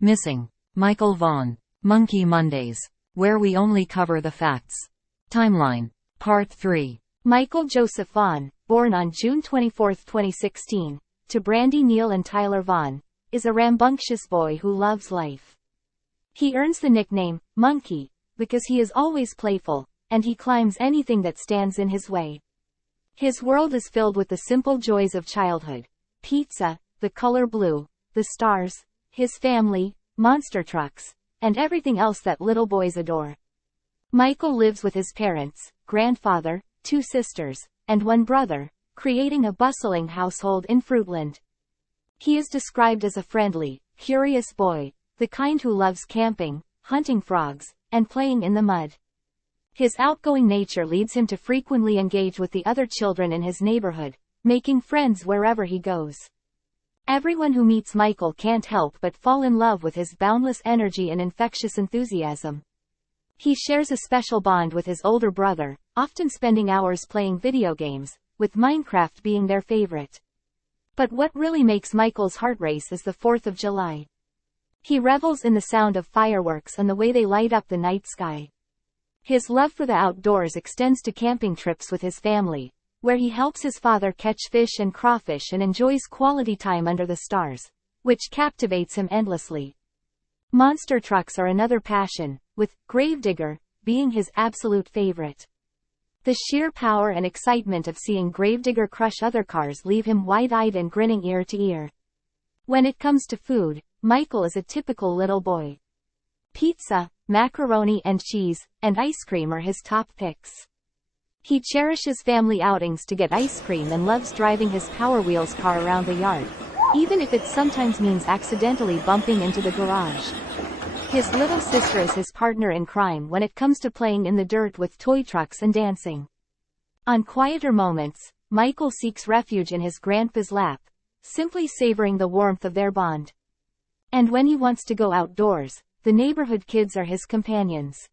Missing. Michael Vaughan. Monkey Mondays, where we only cover the facts. Timeline. Part 3. Michael Joseph Vaughan, born on June 24, 2016, to Brandy Neal and Tyler Vaughan, is a rambunctious boy who loves life. He earns the nickname, Monkey, because he is always playful, and he climbs anything that stands in his way. His world is filled with the simple joys of childhood: pizza, the color blue, the stars, his family, monster trucks, and everything else that little boys adore. Michael lives with his parents, grandfather, 2 sisters, and 1 brother, creating a bustling household in Fruitland. He is described as a friendly, curious boy, the kind who loves camping, hunting frogs, and playing in the mud. His outgoing nature leads him to frequently engage with the other children in his neighborhood, making friends wherever he goes. Everyone who meets Michael can't help but fall in love with his boundless energy and infectious enthusiasm. He shares a special bond with his older brother, often spending hours playing video games, with Minecraft being their favorite. But what really makes Michael's heart race is the 4th of July. He revels in the sound of fireworks and the way they light up the night sky. His love for the outdoors extends to camping trips with his family, where he helps his father catch fish and crawfish and enjoys quality time under the stars, which captivates him endlessly. Monster trucks are another passion, with Gravedigger being his absolute favorite. The sheer power and excitement of seeing Gravedigger crush other cars leave him wide-eyed and grinning ear to ear. When it comes to food, Michael is a typical little boy. Pizza, macaroni and cheese, and ice cream are his top picks. He cherishes family outings to get ice cream and loves driving his Power Wheels car around the yard, even if it sometimes means accidentally bumping into the garage. His little sister is his partner in crime when it comes to playing in the dirt with toy trucks and dancing. On quieter moments, Michael seeks refuge in his grandpa's lap, simply savoring the warmth of their bond. And when he wants to go outdoors, the neighborhood kids are his companions.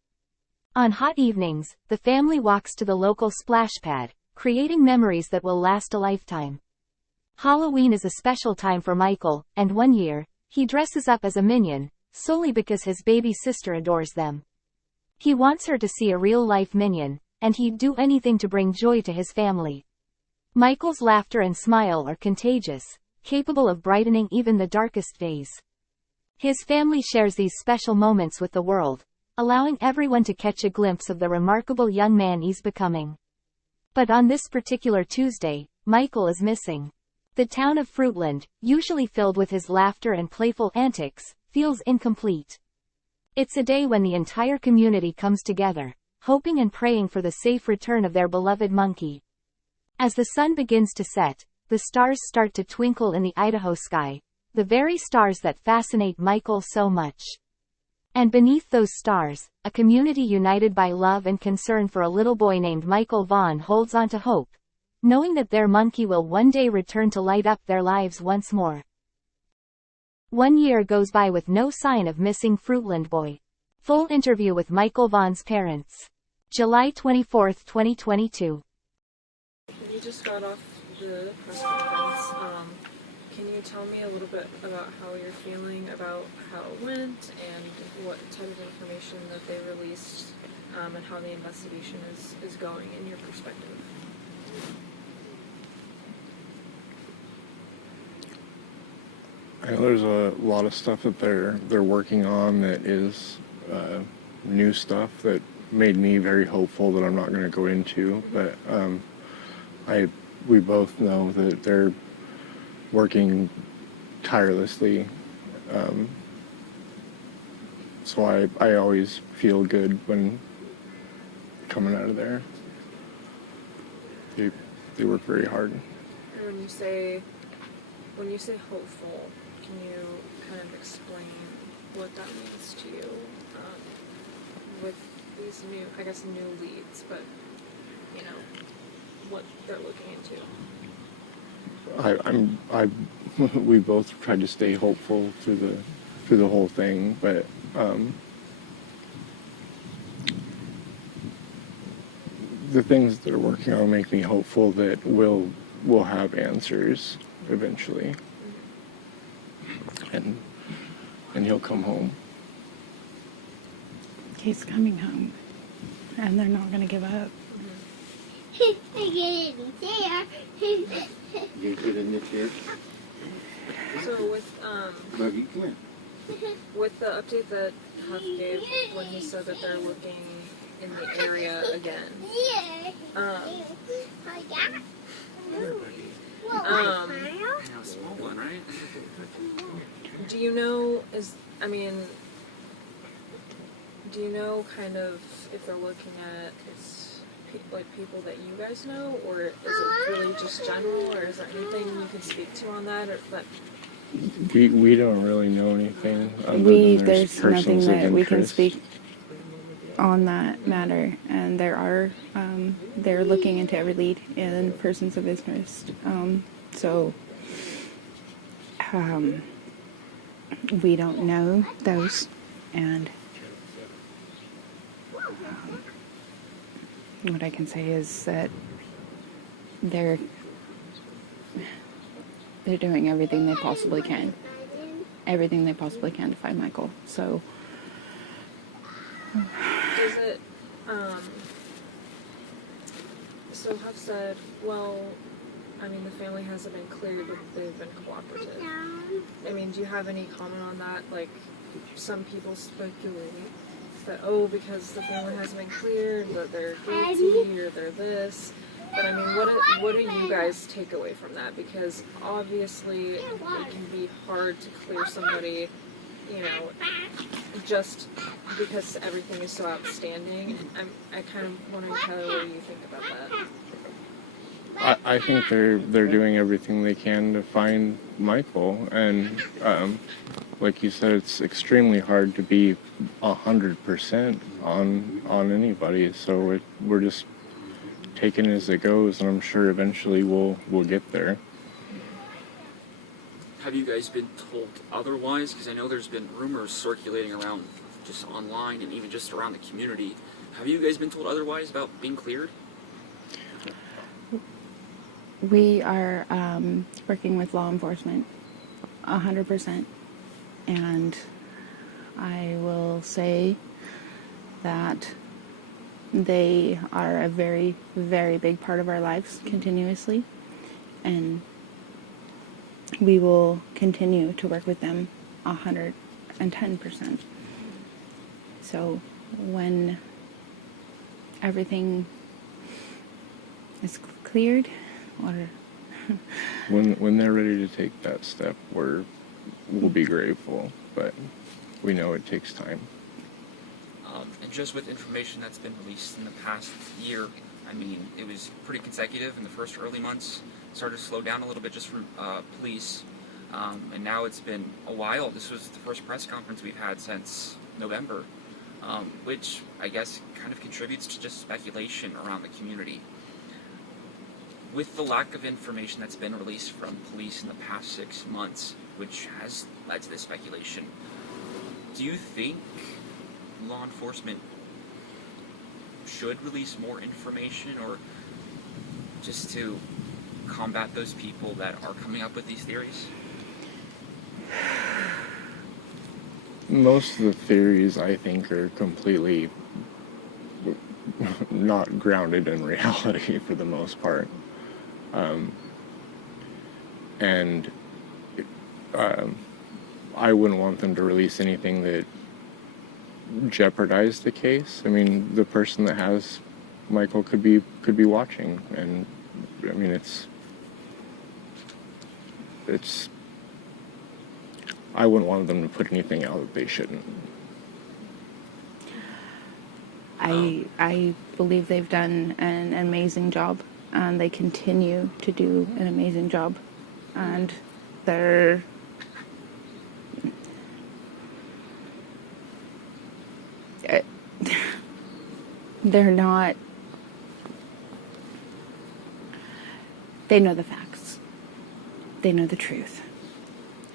On hot evenings, the family walks to the local splash pad, creating memories that will last a lifetime. Halloween is a special time for Michael, and one year, he dresses up as a minion, solely because his baby sister adores them. He wants her to see a real-life minion, and he'd do anything to bring joy to his family. Michael's laughter and smile are contagious, capable of brightening even the darkest days. His family shares these special moments with the world, allowing everyone to catch a glimpse of the remarkable young man he's becoming. But on this particular Tuesday, Michael is missing. The town of Fruitland, usually filled with his laughter and playful antics, feels incomplete. It's a day when the entire community comes together, hoping and praying for the safe return of their beloved monkey. As the sun begins to set, the stars start to twinkle in the Idaho sky, the very stars that fascinate Michael so much. And beneath those stars, a community united by love and concern for a little boy named Michael Vaughan holds on to hope, knowing that their monkey will one day return to light up their lives once more. 1 year goes by with no sign of missing Fruitland boy. Full interview with Michael Vaughan's parents. July 24, 2022. You just got off the press conference. Can you tell me a little bit about how you're feeling about how it went and what type of information that they released, and how the investigation is going in your perspective? I know there's a lot of stuff that they're working on that is new stuff that made me very hopeful that I'm not going to go into, but we both know that they're working tirelessly, so I always feel good when coming out of there. They work very hard. And when you say hopeful, can you kind of explain what that means to you, with these new leads, but what they're looking into? We both tried to stay hopeful through the whole thing, but the things that are working on make me hopeful that we'll have answers eventually. And and he'll come home. He's coming home, and they're not going to give up. I get in the chair. You get in the chair. So with Buggy, come in. with the update that Huff gave when he said that they're looking in the area again, Small one, right? do you know do you know kind of if they're looking at like people that you guys know, or is it really just general, or is there anything you can speak to on that, or that? We don't really know anything. Other than There's nothing persons of that we can interest. speak on that matter, and they're looking into every lead and persons of interest. We don't know those, and what I can say is that they're doing everything they possibly can. Everything they possibly can to find Michael. So Does it, so Huff said, well, I mean, the family hasn't been cleared, but they've been cooperative. I mean, do you have any comment on that? Like, some people speculate that, oh, because the family hasn't been cleared, that they're guilty, or they're this. But I mean, what do you guys take away from that? Because obviously it can be hard to clear somebody, you know, just because everything is so outstanding. I kind of wondering, Tyler, what do you think about that? I think they're doing everything they can to find Michael, and like you said, it's extremely hard to be 100% on anybody. So we're just taking it as it goes, and I'm sure eventually we'll get there. Have you guys been told otherwise? Because I know there's been rumors circulating around just online and even just around the community. Have you guys been told otherwise about being cleared? we are working with law enforcement 100%, and I will say that they are a very, very big part of our lives continuously, and we will continue to work with them 110%. So when everything is cleared, or when they're ready to take that step, we'll be grateful, but we know it takes time. And just with information that's been released in the past year, I mean, it was pretty consecutive in the first early months. Started to slow down a little bit just from police, and now it's been a while. This was the first press conference we've had since November, which I guess kind of contributes to just speculation around the community. With the lack of information that's been released from police in the past 6 months, which has led to this speculation, do you think law enforcement should release more information, or just to combat those people that are coming up with these theories? Most of the theories, I think, are completely not grounded in reality for the most part. And I wouldn't want them to release anything that jeopardized the case. I mean, the person that has Michael could be watching, and I mean, it's I wouldn't want them to put anything out that they shouldn't. I believe they've done an amazing job, and they continue to do an amazing job, and they're not, they know the facts, they know the truth,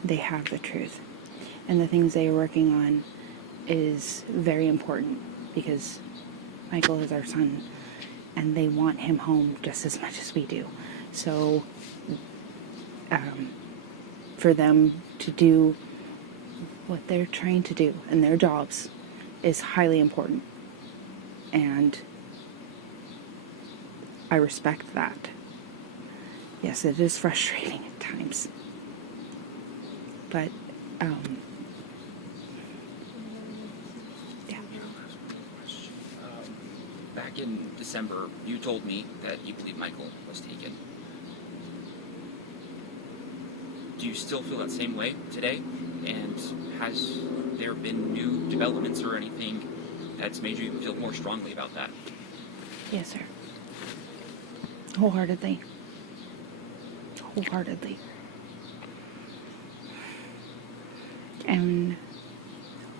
they have the truth, and the things they are working on is very important, because Michael is our son, and they want him home just as much as we do. So for them to do what they're trying to do and their jobs is highly important. And I respect that. Yes, it is frustrating at times. But, yeah. Back in December, you told me that you believe Michael was taken. Do you still feel that same way today? And has there been new developments or anything that's made you feel more strongly about that? Yes, sir. Wholeheartedly. And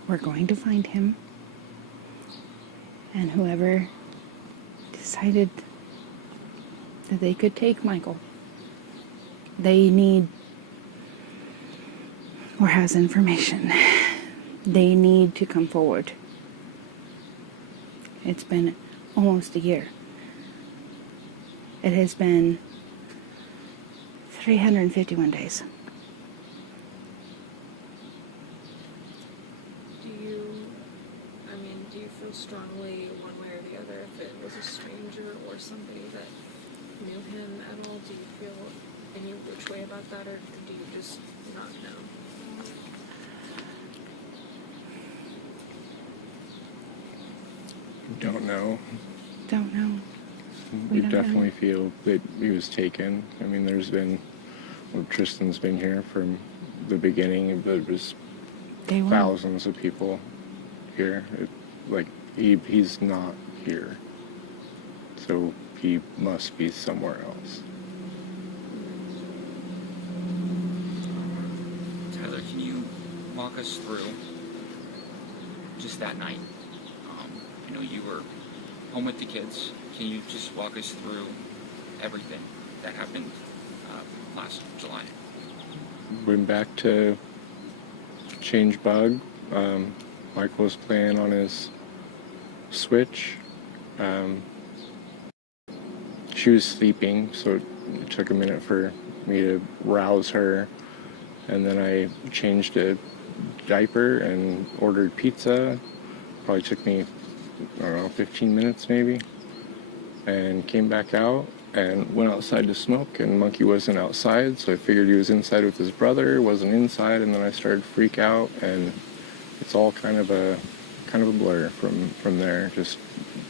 we're going to find him. And whoever decided that they could take Michael, they need or has information. They need to come forward. It's been almost a year. It has been 351 days. Do you feel strongly one way or the other if it was a stranger or somebody that knew him at all? Do you feel any which way about that, or do you just not know? Don't know. Don't know. We don't definitely know. feel that he was taken. I mean, there's been, well, Tristan's been here from the beginning. There was Day one. thousands of people here. He's not here. So he must be somewhere else. Tyler, can you walk us through just that night? I know you were home with the kids. Can you just walk us through everything that happened last July? Went back to change bug. Michael was playing on his Switch. She was sleeping, so it took a minute for me to rouse her. And then I changed a diaper and ordered pizza. Probably took me, I don't know, 15 minutes maybe. And came back out and went outside to smoke, and Monkey wasn't outside, so I figured he was inside with his brother, wasn't inside, and then I started to freak out, and it's all kind of a blur from there, just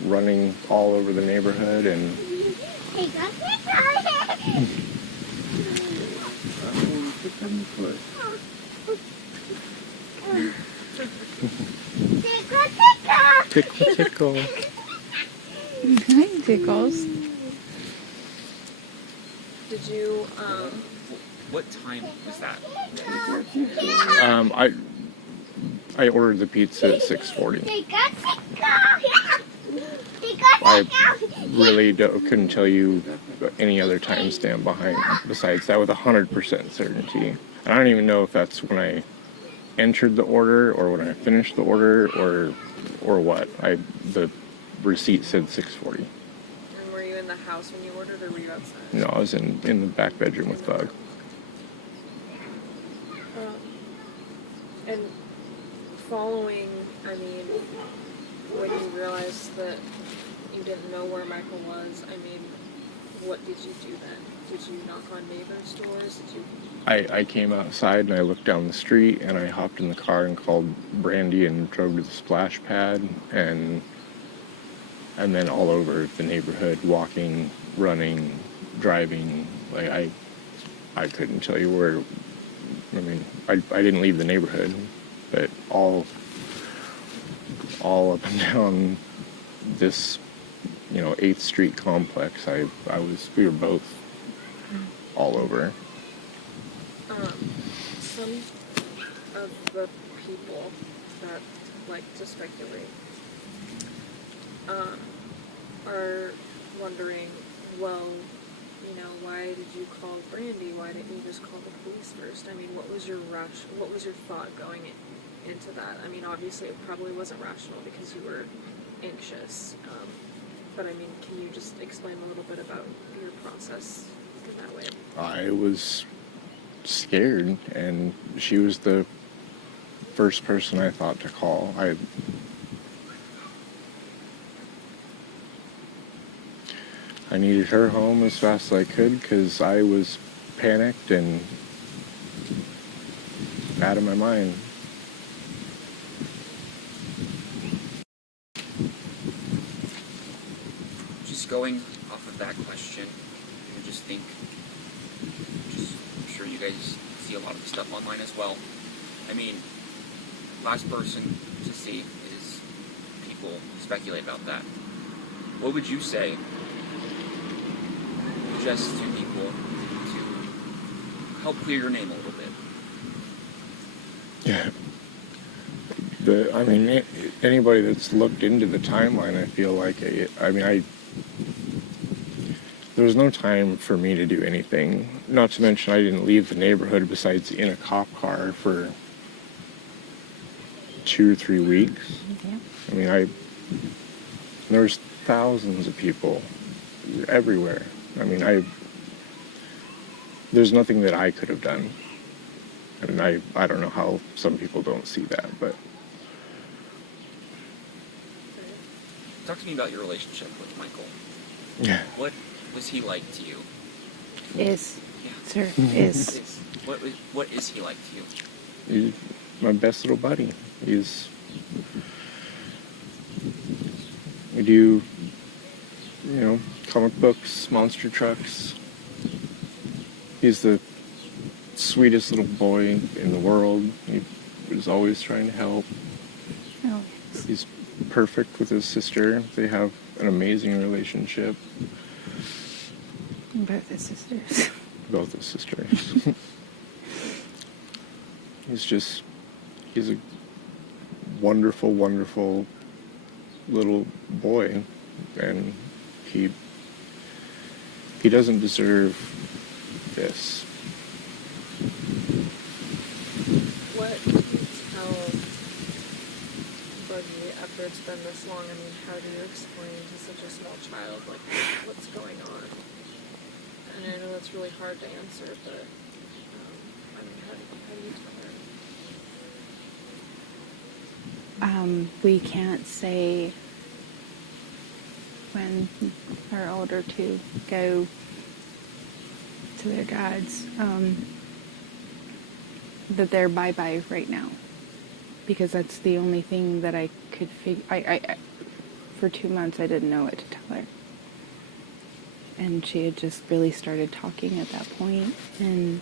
running all over the neighborhood. And tickle, tickle. Hi, Tickles. Did you, What time was that? I ordered the pizza at 6:40. I really couldn't tell you any other timestamp besides that with 100% certainty. And I don't even know if that's when I entered the order or when I finished the order or what. The receipt said 6:40. and were you in the house when you ordered, or were you outside? No, I was in the back bedroom with Bug. And following, when you realized that you didn't know where Michael was, what did you do then? Did you knock on neighbors' doors? Did you... I came outside and I looked down the street and I hopped in the car and called Brandy and drove to the splash pad and then all over the neighborhood, walking, running, driving. I couldn't tell you where. I didn't leave the neighborhood, but all up and down this, 8th Street complex. We were both all over. Some of the people that like to speculate are wondering, well, why did you call Brandy? Why didn't you just call the police first? What was your thought going into that? Obviously it probably wasn't rational because you were anxious. But can you just explain a little bit about your process in that way? I was scared, and she was the first person I thought to call. I needed her home as fast as I could because I was panicked and out of my mind. Just going off of that question, I just think, I'm sure you guys see a lot of the stuff online as well. I mean, last person to see is people speculate about that. What would you say just to people to help clear your name a little bit? Yeah. Anybody that's looked into the timeline, I feel like, there was no time for me to do anything. Not to mention I didn't leave the neighborhood besides in a cop car for 2 or 3 weeks. Yeah. There's thousands of people everywhere. There's nothing that I could have done. And I don't know how some people don't see that, but... Talk to me about your relationship with Michael. Yeah. What was he like to you? Is. Yeah. Sir, is. What is he like to you? He's my best little buddy. We do, comic books, monster trucks. He's the sweetest little boy in the world. He was always trying to help. Oh, He's perfect with his sister. They have an amazing relationship. both his sisters. Both his sisters. He's a wonderful, wonderful little boy, and he doesn't deserve this. What can you tell Buggy after it's been this long? How do you explain to such a small child, what's going on? And I know that's really hard to answer, but, how do you tell her? We can't say when our older two go to their dads that they're bye-bye right now, because that's the only thing that I could figure. I for 2 months I didn't know what to tell her, and she had just really started talking at that point, and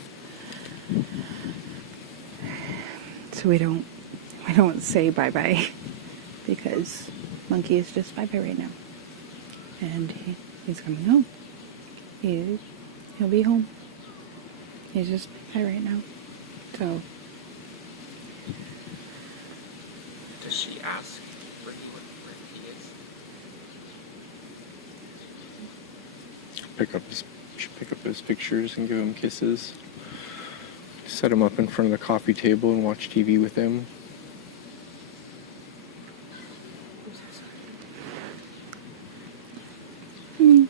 so we don't say bye-bye because Monkey is just bye-bye right now, and he's coming home. He'll be home. He's just bye right now. So. Does she ask where he is? Pick up his pictures and give him kisses. Set him up in front of the coffee table and watch TV with him.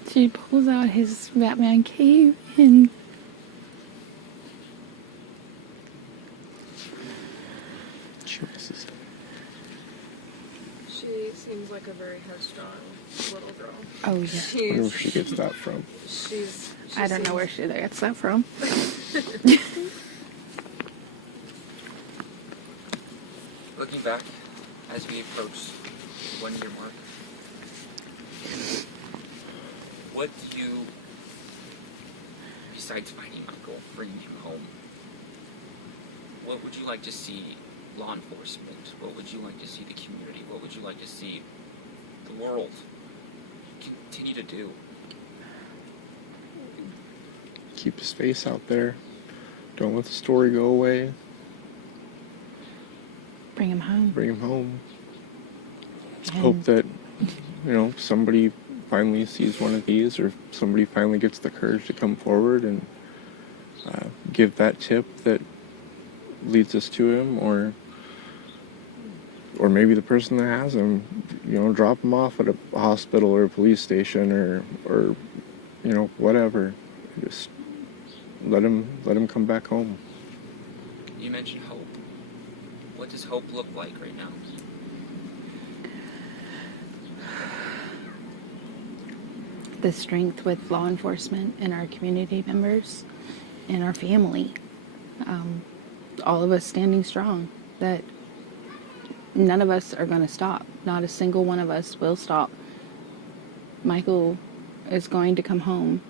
She pulls out his Batman cape and She misses him. She seems like a very headstrong little girl. oh yeah. I wonder where she gets that from. I don't know where she gets that from. Looking back, as we approach the 1 year mark, what do you, besides finding Michael, bringing him home, what would you like to see law enforcement? What would you like to see the community? What would you like to see the world continue to do? Keep his face out there. Don't let the story go away. Bring him home. Bring him home. And Hope that, somebody finally sees one of these, or somebody finally gets the courage to come forward and give that tip that leads us to him, or maybe the person that has him, drop him off at a hospital or a police station or whatever. Just let him come back home. You mentioned hope. What does hope look like right now? The strength with law enforcement and our community members and our family. All of us standing strong. That none of us are going to stop. Not a single one of us will stop. Michael is going to come home.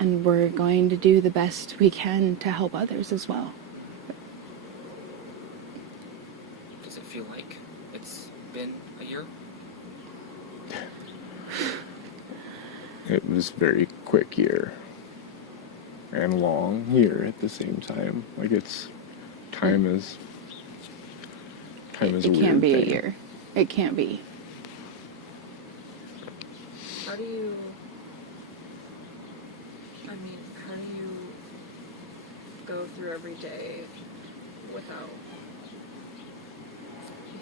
And we're going to do the best we can to help others as well. Does it feel like it's been a year? It was a very quick year. And long year at the same time. Like time is a weird thing. It can't be a year. It can't be. How do you go through every day without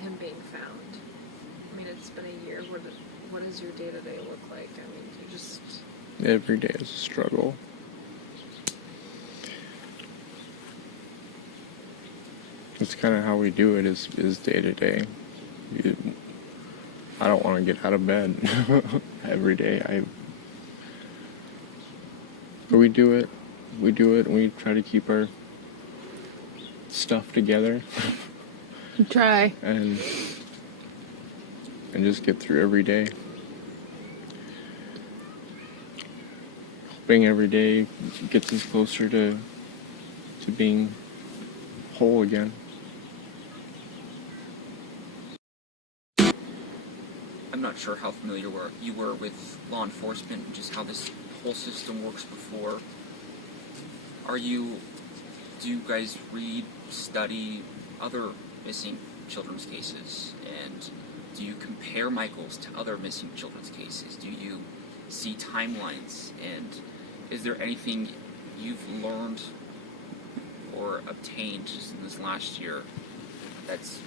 him being found? I mean, it's been a year. What does your day-to-day look like? I mean, you just... Every day is a struggle. It's kind of how we do it is day to day. I don't want to get out of bed every day. But we do it. We do it, and we try to keep our stuff together. Try. And just get through every day. Hoping every day gets us closer to being whole again. I'm not sure how familiar you were with law enforcement and just how this whole system works before. Do you guys read, study other missing children's cases? And do you compare Michael's to other missing children's cases? Do you see timelines? And is there anything you've learned or obtained just in this last year that's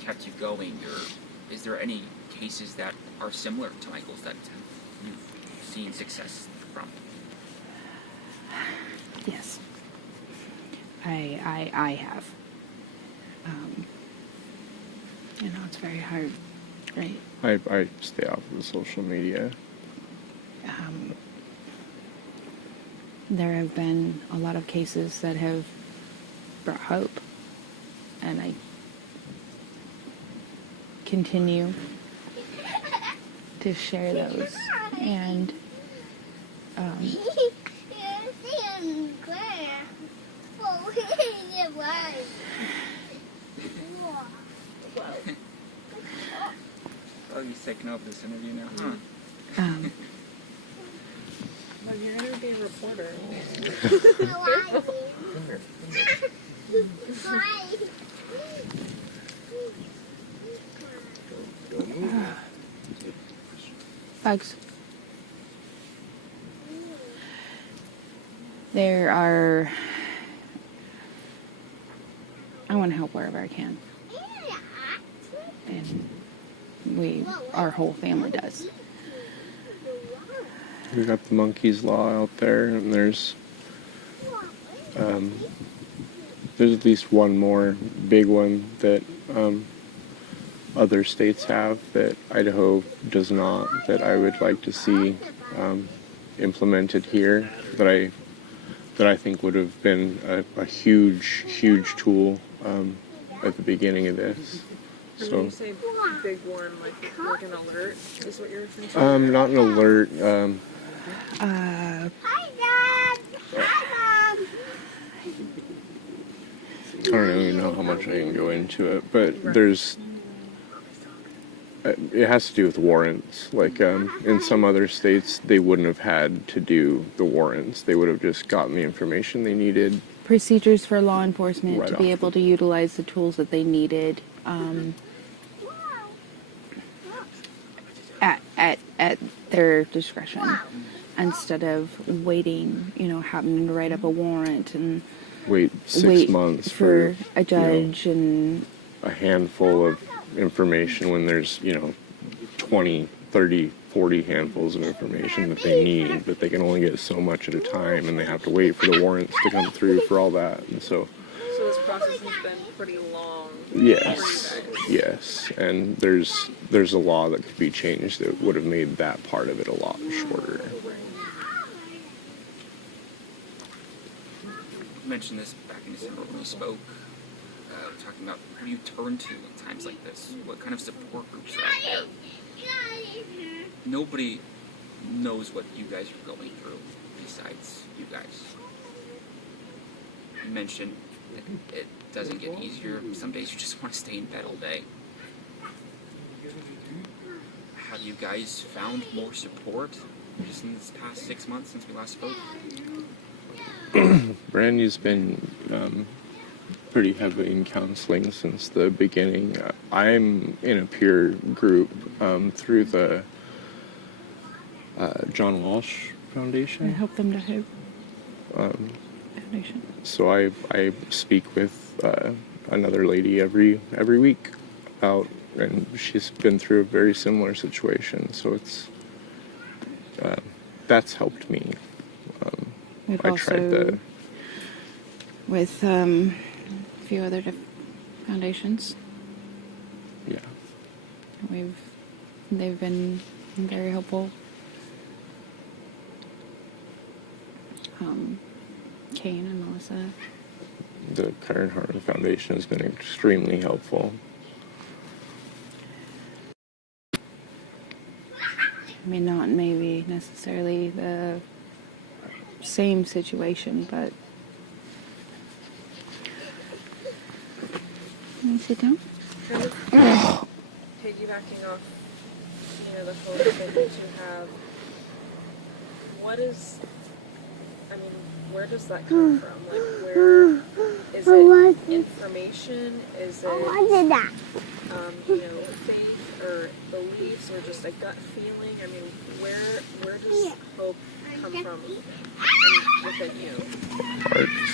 kept you going? Or is there any cases that are similar to Michael's that you've seen success from? Yes. I have. It's very hard, right? I stay off of the social media. There have been a lot of cases that have brought hope, and I continue to share those. And Oh, you're taking over this interview now, huh? Well, you're going to be a reporter. Bugs. I want to help wherever I can. And our whole family does. We got the monkeys law out there, and there's at least one more big one that other states have that Idaho does not, that I would like to see implemented here, that I think would have been a huge tool at the beginning of this. And So when you say big one, like an alert, is what you're referring to? not an alert. Hi, Dad. Hi, Mom. I don't even know how much I can go into it, but there's. It has to do with warrants. Like in some other states, they wouldn't have had to do the warrants. They would have just gotten the information they needed. Procedures for law enforcement Right to be off. able to utilize the tools that they needed at their discretion, instead of waiting, having to write up a warrant and Wait 6 months for a judge and a handful of information when there's 20, 30, 40 handfuls of information that they need, but they can only get so much at a time, and they have to wait for the warrants to come through for all that. And so So this process has been pretty long. Yes, yes, and there's a law that could be changed that would have made that part of it a lot shorter. You mentioned this back in December when we spoke, talking about who do you turn to in times like this? What kind of support groups are out there? Nobody knows what you guys are going through besides you guys. You mentioned it doesn't get easier. Some days you just want to stay in bed all day. Have you guys found more support just in this past 6 months since we last spoke? Brandy's been pretty heavy in counseling since the beginning. I'm in a peer group through the John Walsh I Foundation. help them to hope. Foundation. So I speak with another lady every week about, and she's been through a very similar situation. So it's that's helped me. We've I also, tried the with a few other foundations, yeah. they've been very helpful. Kane and Melissa. The Karen Hartman Foundation has been extremely helpful. I mean, not maybe necessarily the same situation, but... Can you sit down? Kind of piggybacking off, the hope that you two have. What is, where does that come from? Like, where is it information? Is it, faith or beliefs or just a gut feeling? Where does hope come from within you? Hearts.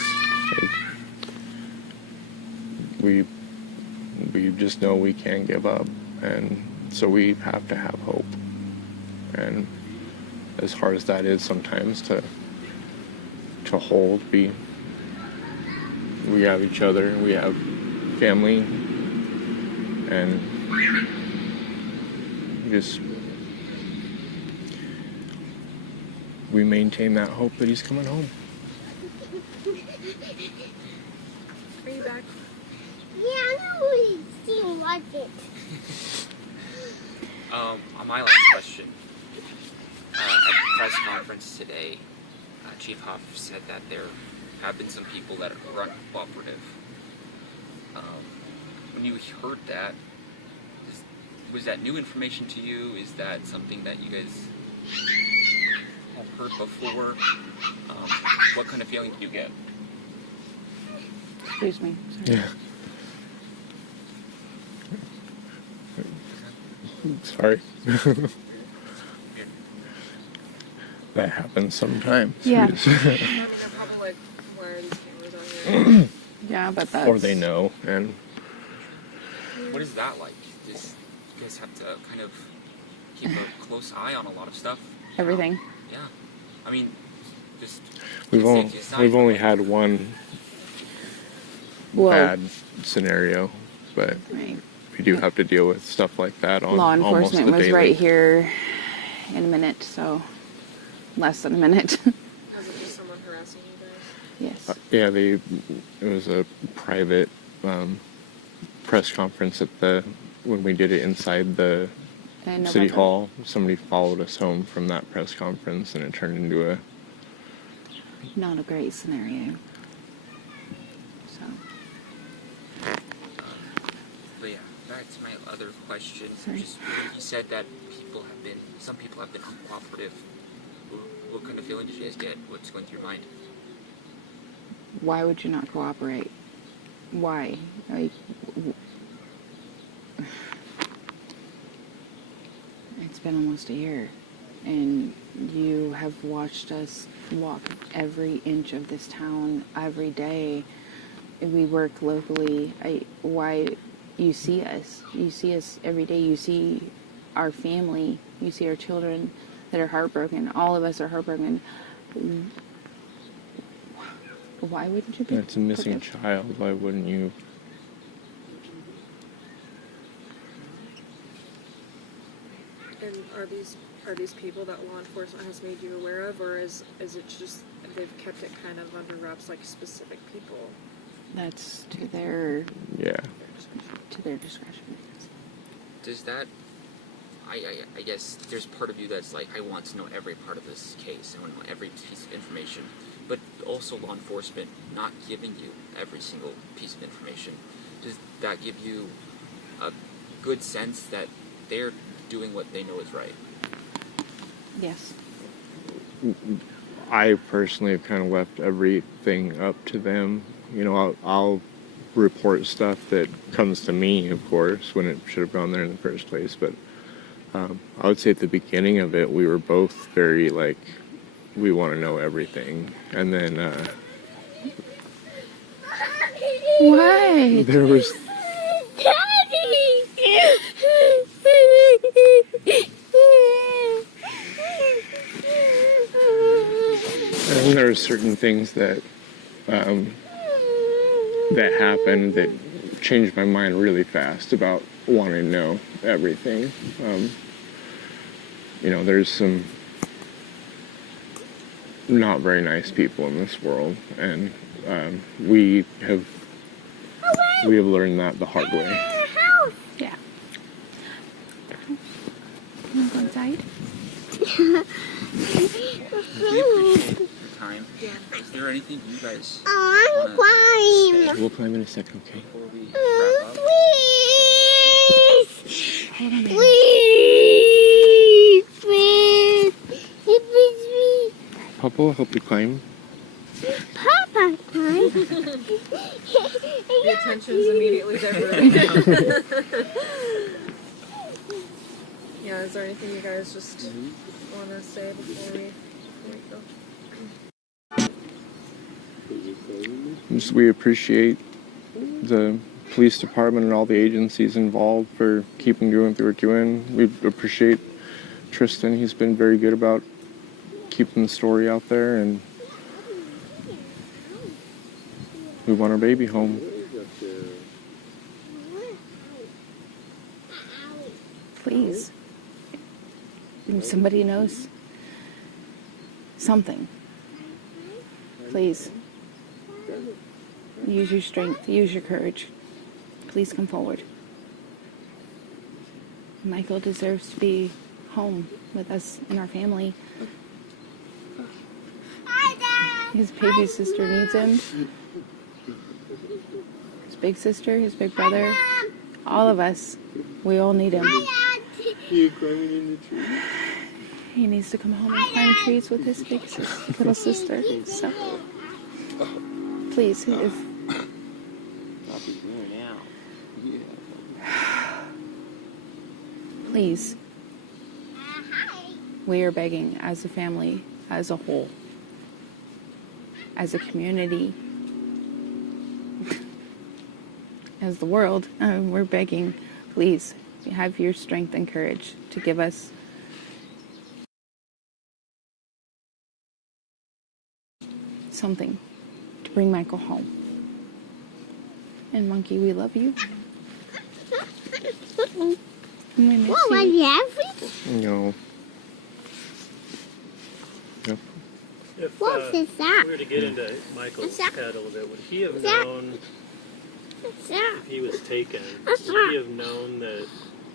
We just know we can't give up, and so we have to have hope. And as hard as that is sometimes to hold, we have each other, we have family, and we maintain that hope that he's coming home. Are you back? Yeah, no, he didn't like it. On my last question, at the press conference today, Chief Huff said that there have been some people that are uncooperative. When you heard that, was that new information to you? Is that something that you guys have heard before? What kind of feeling do you get? Excuse me. Sorry. Yeah. Sorry. That happens sometimes. Yeah. They're probably like, why are these cameras on here? Yeah, but that's... Or they know, and What is that like? You guys have to kind of keep a close eye on a lot of stuff. Everything. Yeah. Just we've only had one Well, bad scenario, but right. we do have to deal with stuff like that on Law almost enforcement a was daily. right here in a minute, so less than a minute. Was it just someone harassing you guys? Yes. Yeah, it was a private press conference when we did it inside the In City November. Hall. Somebody followed us home from that press conference, and it turned into a Not a great scenario. So, But yeah, back to my other question. Sorry. Just you said that some people have been uncooperative. What kind of feeling did you guys get? What's going through your mind? why would you not cooperate? Why? Like, it's been almost a year, and you have watched us walk every inch of this town every day. We work locally. Why? You see us. You see us every day. You see our family. You see our children that are heartbroken. All of us are heartbroken. Why wouldn't you be? It's a missing supportive? child. Why wouldn't you And are these people that law enforcement has made you aware of, or is it just they've kept it kind of under wraps, like specific people? That's to their Yeah. discretion. Does that? I guess there's part of you that's like, I want to know every part of this case. I want to know every piece of information. But also law enforcement not giving you every single piece of information. Does that give you a good sense that they're doing what they know is right? Yes. I personally have kind of left everything up to them. You know, I'll report stuff that comes to me, of course, when it should have gone there in the first place. But I would say at the beginning of it, we were both very, like, we want to know everything. And then What? there was... And there are certain things that that happened that changed my mind really fast about wanting to know everything. You know, there's some not very nice people in this world, and we have learned that the hard way. Yeah. You want to go inside? We appreciate the time. Is there anything you guys I want want to climb. We'll climb in a second, okay? before we wrap up? Please. Please. Please. Please. Papa will help you climb. Papa, climb. The attention's immediately diverted. Yeah, is there anything you guys just want to say before we go? Just, we appreciate the police department and all the agencies involved for keeping doing what they were doing. We appreciate Tristan. He's been very good about keeping the story out there, and we want our baby home. Please. If somebody knows something, please. Use your strength, use your courage. Please come forward. Michael deserves to be home with us and our family. His baby sister needs him. His big sister, his big brother, all of us, we all need him. You climbing in the tree? He needs to come home and climb trees with his big little sister. So, please, if please, we are begging as a family, as a whole, as a community, as the world, we're begging, please, have your strength and courage to give us something to bring Michael home. And Monkey, we love you. We miss What was you. everything? No. Yep. If What is that? we were to get into Michael's What's that? head a little bit, would he have What's that? known What's that? if he was taken? What's Would that? he have known that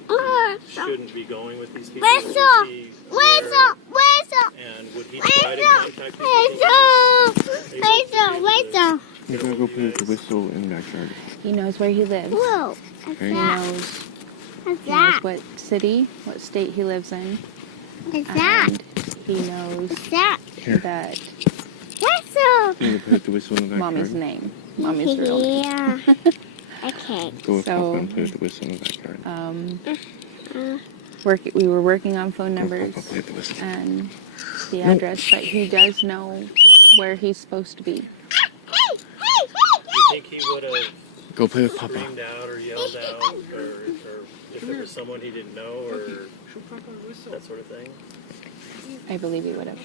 What's he that? shouldn't be going with these people? Where's Was up? he Where's aware? up? Where's up? And would he Where's try to up? contact these Where's people? up? Where's up? Where's up? You gotta go play with the whistle in the backyard. He knows where he lives. Whoa. What's Okay. He that? knows, What's he knows that? what city, what state he lives in. What's that? And he knows What's that? Here. that What's up? You wanna play with the whistle in the backyard? Mommy's name. Mommy's real name. Yeah. Okay. Go with So- Papa and play with the whistle in the backyard. We were working on phone Go, numbers Papa, play with the whistle. and the address, but he does know where he's supposed to be. Do you think he would have Go play with Papa. screamed out or yelled out, or if there was someone he didn't know, or that sort of thing? I believe he would have.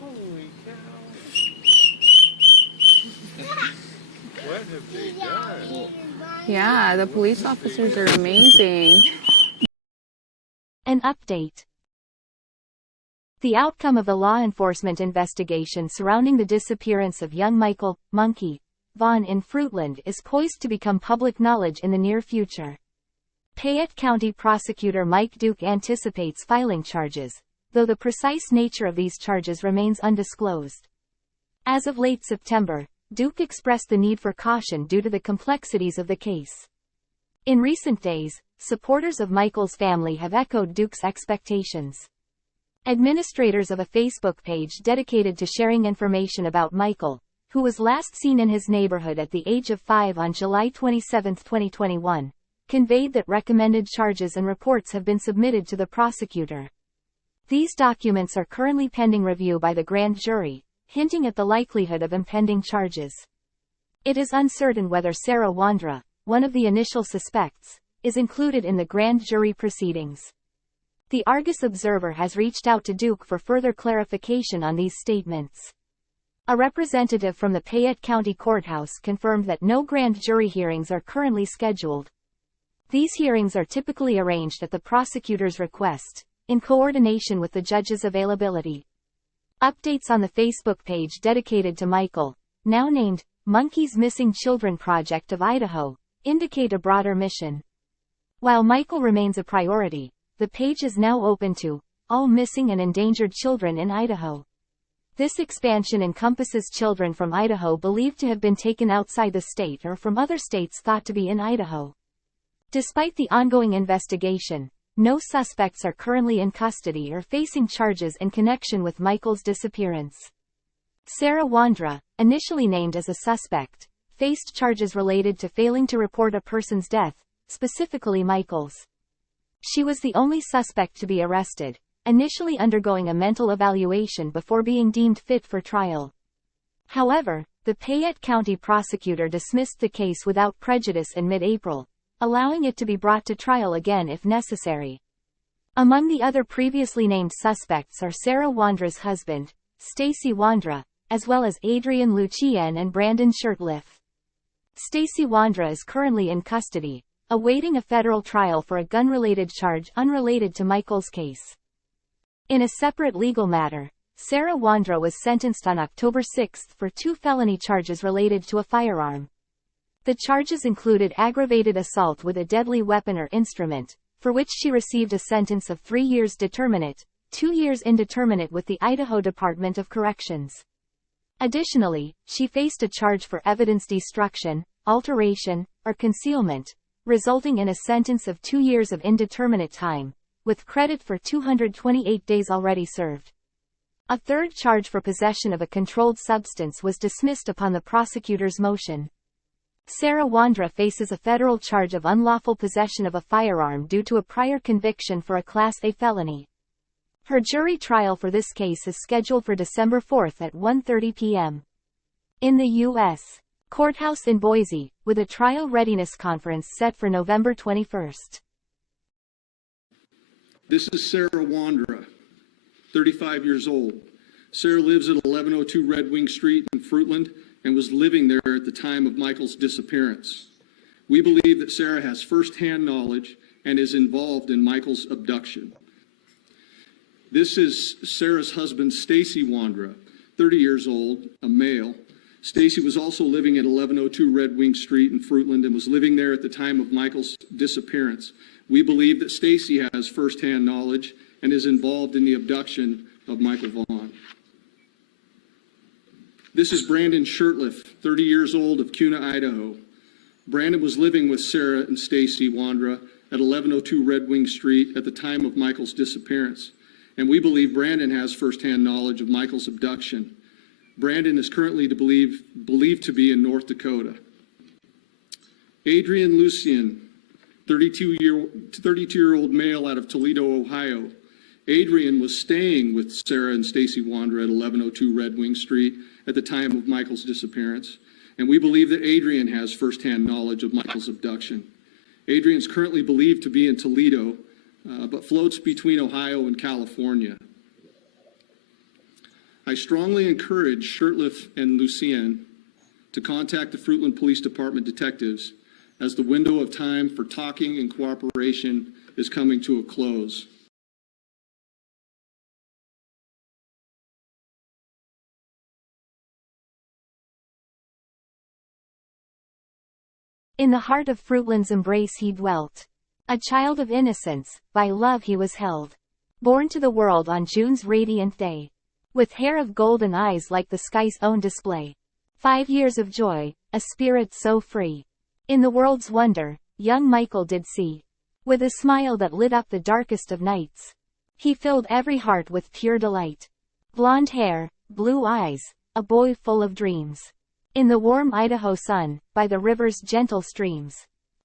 Holy cow. What have they done? Yeah, the police officers are amazing. An update. The outcome of the law enforcement investigation surrounding the disappearance of young Michael Monkey Vaughan in Fruitland is poised to become public knowledge in the near future. Payette County Prosecutor Mike Duke anticipates filing charges, though the precise nature of these charges remains undisclosed. As of late September, Duke expressed the need for caution due to the complexities of the case. In recent days, supporters of Michael's family have echoed Duke's expectations. Administrators of a Facebook page dedicated to sharing information about Michael, who was last seen in his neighborhood at the age of 5 on July 27, 2021, conveyed that recommended charges and reports have been submitted to the prosecutor. These documents are currently pending review by the grand jury, hinting at the likelihood of impending charges. It is uncertain whether Sarah Wandra, one of the initial suspects, is included in the grand jury proceedings. The Argus Observer has reached out to Duke for further clarification on these statements. A representative from the Payette County Courthouse confirmed that no grand jury hearings are currently scheduled. These hearings are typically arranged at the prosecutor's request, in coordination with the judge's availability. Updates on the Facebook page dedicated to Michael, now named Monkey's Missing Children Project of Idaho, indicate a broader mission. While Michael remains a priority, the page is now open to all missing and endangered children in Idaho. This expansion encompasses children from Idaho believed to have been taken outside the state or from other states thought to be in Idaho. Despite the ongoing investigation, no suspects are currently in custody or facing charges in connection with Michael's disappearance. Sarah Wandra, initially named as a suspect, faced charges related to failing to report a person's death, specifically Michael's. She was the only suspect to be arrested, initially undergoing a mental evaluation before being deemed fit for trial. However, the Payette County prosecutor dismissed the case without prejudice in mid-April, allowing it to be brought to trial again if necessary. Among the other previously named suspects are Sarah Wandra's husband, Stacy Wandra, as well as Adrian Lucien and Brandon Shurtleff. Stacy Wandra is currently in custody, awaiting a federal trial for a gun-related charge unrelated to Michael's case. In a separate legal matter, Sarah Wandra was sentenced on October 6 for 2 felony charges related to a firearm. The charges included aggravated assault with a deadly weapon or instrument, for which she received a sentence of 3 years determinate, 2 years indeterminate with the Idaho Department of Corrections. Additionally, she faced a charge for evidence destruction, alteration, or concealment, resulting in a sentence of 2 years of indeterminate time, with credit for 228 days already served. A third charge for possession of a controlled substance was dismissed upon the prosecutor's motion. Sarah Wandra faces a federal charge of unlawful possession of a firearm due to a prior conviction for a Class A felony. Her jury trial for this case is scheduled for December 4 at 1:30 p.m. In the U.S. Courthouse in Boise, with a trial readiness conference set for November 21. This is Sarah Wandra, 35 years old. Sarah lives at 1102 Red Wing Street in Fruitland and was living there at the time of Michael's disappearance. We believe that Sarah has firsthand knowledge and is involved in Michael's abduction. This is Sarah's husband, Stacy Wandra, 30 years old, a male. Stacy was also living at 1102 Red Wing Street in Fruitland and was living there at the time of Michael's disappearance. We believe that Stacy has firsthand knowledge and is involved in the abduction of Michael Vaughan. This is Brandon Shurtleff, 30 years old, of Kuna, Idaho. Brandon was living with Sarah and Stacy Wandra at 1102 Red Wing Street at the time of Michael's disappearance, and we believe Brandon has firsthand knowledge of Michael's abduction. Brandon is currently believed to be in North Dakota. Adrian Lucien, 32-year-old male out of Toledo, Ohio. Adrian was staying with Sarah and Stacy Wandra at 1102 Red Wing Street at the time of Michael's disappearance, and we believe that Adrian has firsthand knowledge of Michael's abduction. Adrian is currently believed to be in Toledo, but floats between Ohio and California. I strongly encourage Shurtleff and Lucien to contact the Fruitland Police Department detectives as the window of time for talking and cooperation is coming to a close. In the heart of Fruitland's embrace he dwelt. A child of innocence, by love he was held. Born to the world on June's radiant day. With hair of golden eyes like the sky's own display. 5 years of joy, a spirit so free. In the world's wonder, young Michael did see. With a smile that lit up the darkest of nights. He filled every heart with pure delight. Blonde hair, blue eyes, a boy full of dreams. In the warm Idaho sun, by the river's gentle streams.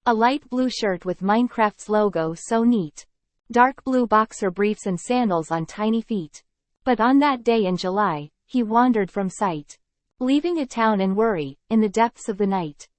A light blue shirt with Minecraft's logo so neat. Dark blue boxer briefs and sandals on tiny feet. But on that day in July, he wandered from sight. Leaving a town in worry, in the depths of the night.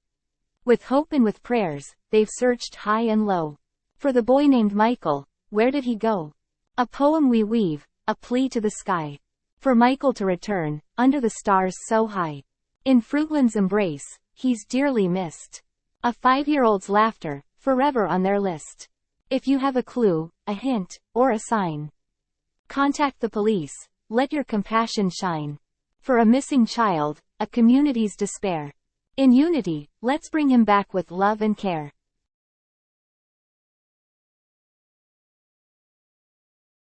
With hope and with prayers, they've searched high and low. For the boy named Michael, where did he go? A poem we weave, a plea to the sky. For Michael to return, under the stars so high. In Fruitland's embrace, he's dearly missed. A 5-year-old's laughter, forever on their list. If you have a clue, a hint, or a sign, contact the police, let your compassion shine. For a missing child, a community's despair. In unity, let's bring him back with love and care.